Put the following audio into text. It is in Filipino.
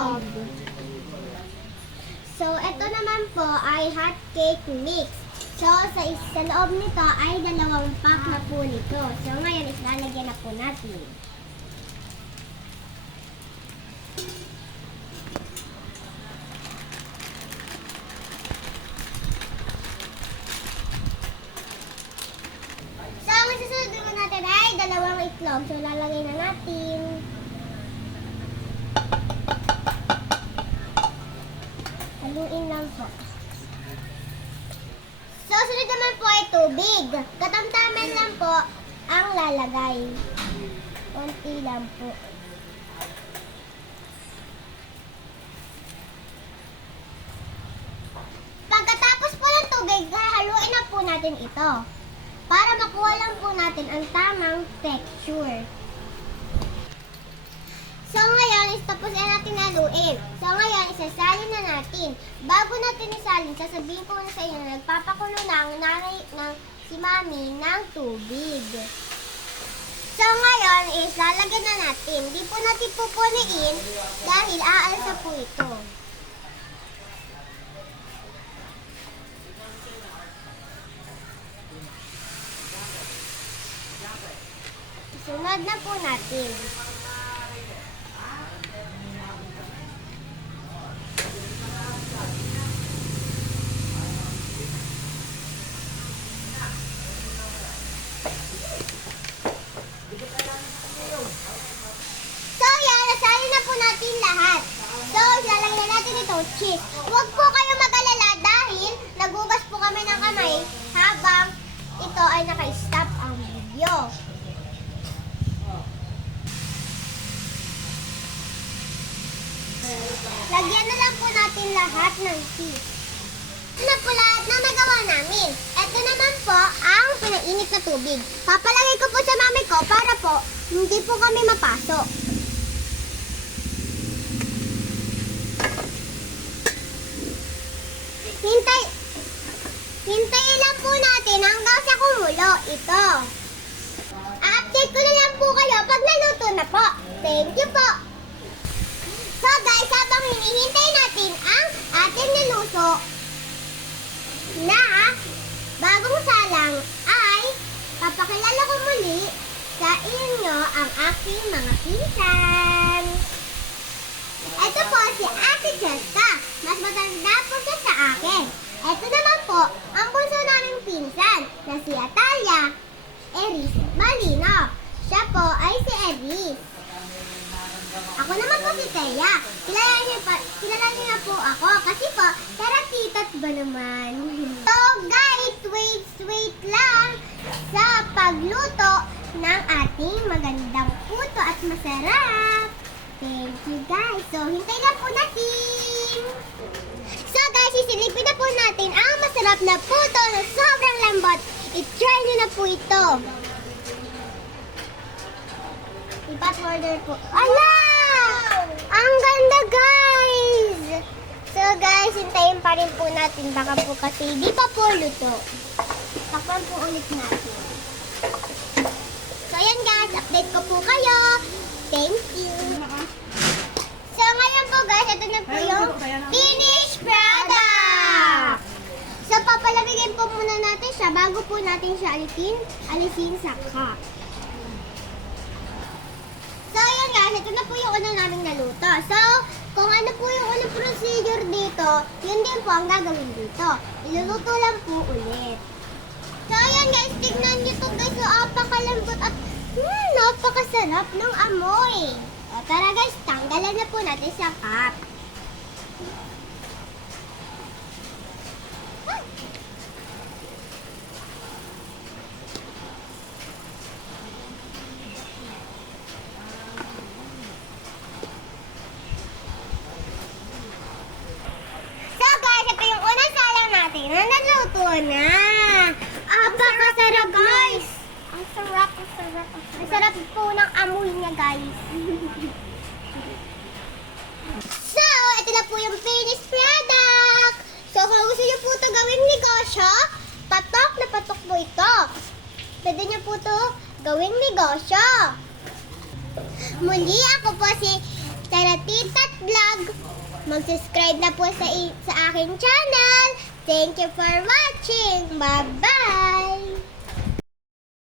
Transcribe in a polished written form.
loob. So, ito naman po ay hot cake mix. So, sa loob nito ay 2 pack na po nito. So, ngayon islalagyan na po natin. So, ang susunod naman natin ay 2 itlog. So, lalagay na natin. Haluin lang po. So, sunod naman po ay tubig. Katamtaman lang po ang lalagay. Konti lang po. Pagkatapos po ng tubig, haluin na po natin ito. Para makuha lang po natin ang tamang texture. So ngayon, tapos na natin haluin. So ngayon, isasalin na natin. Bago natin isalin, sasabihin ko na sa inyo na nagpapakulo ng nanay ng si mami ng tubig. So ngayon, ilalagyan na natin. Di po natin pupunuin dahil aalis na po ito. Sunod na po natin. So, yan. Nasalin na po natin lahat. So, ilalagay natin itong cheese. Huwag po kayo mag-alala dahil nagugas po kami ng kamay habang ito ay naka-stop ang video. Lagyan na lang po natin lahat ng cheese. Ito na po lahat na nagawa namin. Ito naman po ang pinainit na tubig. Papalagay ko po sa mami ko para po hindi po kami mapasok. Hintayin lang po natin hanggang sa kumulo. Ito. A-update ko na lang po kayo pag naluto na po. Thank you po. So guys, habang hinihintay natin ang ating niluto na bagong salang ay papakilala ko muli sa inyo ang aking mga pinsan. Ito po si Ate Jessica. Mas matanda po siya sa akin. Ito naman po ang bunso naming pinsan na si Atalia Eris Malino. Siya po ay si Eris. Ako naman po si Teya. Kilala niyo na po ako kasi po, tara-titat ba naman? So guys, wait lang sa pagluto ng ating magandang puto at masarap. Thank you guys. So hintay lang po natin. So guys, isilipin na po natin ang masarap na puto na sobrang lambot. I-try niyo na po ito. Ipat-order po. Ala! Ang ganda, guys! So, guys, hintayin pa rin po natin. Baka po kasi di pa po luto. Takpan po ulit natin. So, ayan guys. Update ko po kayo. Thank you. So, ngayon po guys, ito na po yung finished product. So, papalamigin po muna natin siya bago po natin siya alisin sa cup. So, ayan guys, ito na po yung unang naming naluto. So, kung ano po yung unang procedure dito, yun din po ang gagawin dito. Iluluto lang po ulit. So, ayan guys, tignan nyo to guys. So, napakalambot at napakasarap ng amoy. O, tara guys, tanggalan na po natin sa cup. Na naluto na. Apakasarap guys. Ang sarap, ang sarap, ang sarap. Ang sarap po ng amoy niya guys. So, ito na po yung finished product. So, kung gusto niyo po ito gawing negosyo, patok na patok po ito. Pwede niyo po ito gawing negosyo. Muli, ako po si Kyra Titat Vlog. Mag-subscribe na po sa aking channel. Thank you for watching. Bye-bye!